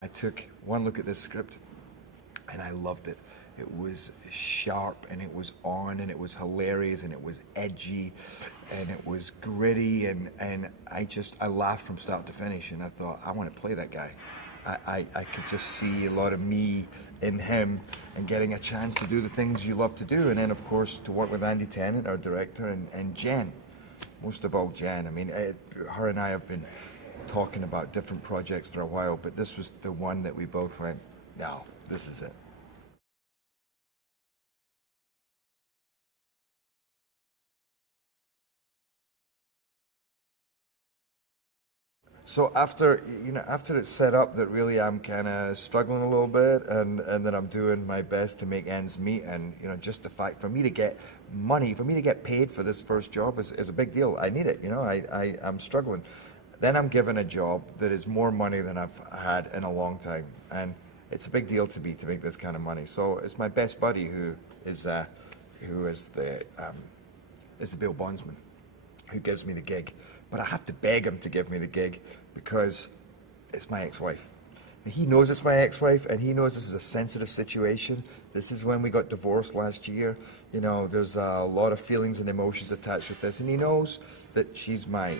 I took one look at this script and I loved it. It was sharp and it was on and it was hilarious and it was edgy and it was gritty and I laughed from start to finish and I thought, I want to play that guy. I could just see a lot of me in him and getting a chance to do the things you love to do. And then, of course, to work with Andy Tennant, our director, and Jen. Most of all, Jen. I mean, her and I have been talking about different projects for a while, but this was the one that we both went, no, this is it. So after it's set up that really I'm kind of struggling a little bit, and that I'm doing my best to make ends meet, and just the fact for me to get money, for me to get paid for this first job is a big deal. I need it. I'm struggling. Then I'm given a job that is more money than I've had in a long time, and it's a big deal to me to make this kind of money. So it's my best buddy who is the bail bondsman who gives me the gig. But I have to beg him to give me the gig because it's my ex-wife. And he knows it's my ex-wife, and he knows this is a sensitive situation. This is when we got divorced last year. There's a lot of feelings and emotions attached with this, and he knows that she's my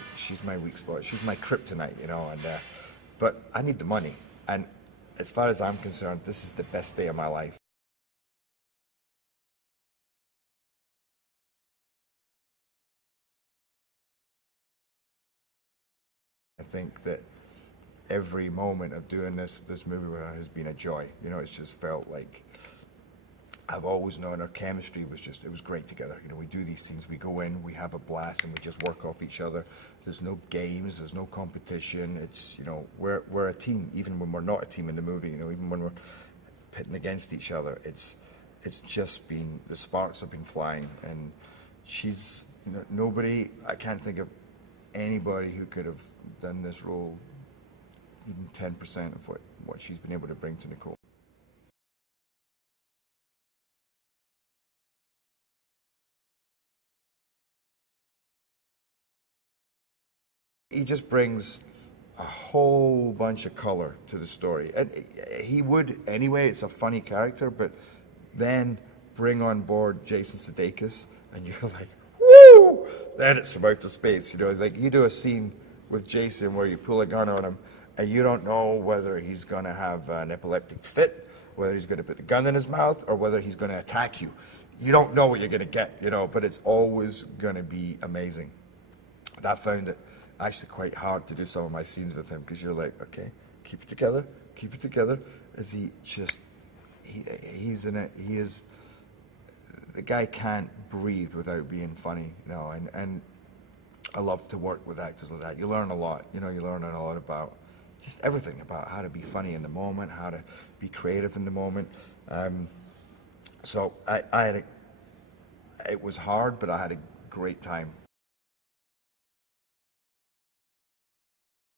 weak spot. She's my kryptonite, but I need the money. And as far as I'm concerned, this is the best day of my life. I think that every moment of doing this movie with her has been a joy. It's just felt like I've always known our chemistry it was great together. We do these things, we go in, we have a blast, and we just work off each other. There's no games, there's no competition. We're a team, even when we're not a team in the movie. Even when we're pitting against each other, it's just been, the sparks have been flying, and she's nobody. I can't think of anybody who could have done this role even 10% of what she's been able to bring to Nicole. He just brings a whole bunch of color to the story. And he would anyway, it's a funny character, but then bring on board Jason Sudeikis and you're like, woo! Then it's from outer space. Like you do a scene with Jason where you pull a gun on him and you don't know whether he's gonna have an epileptic fit, whether he's gonna put the gun in his mouth, or whether he's gonna attack you. You don't know what you're gonna get, but it's always gonna be amazing. And I found it actually quite hard to do some of my scenes with him because you're like, okay, keep it together. As he's in it, he is, the guy can't breathe without being funny, and I love to work with actors like that. You learn a lot, you learn a lot about just everything, about how to be funny in the moment, how to be creative in the moment. So it was hard, but I had a great time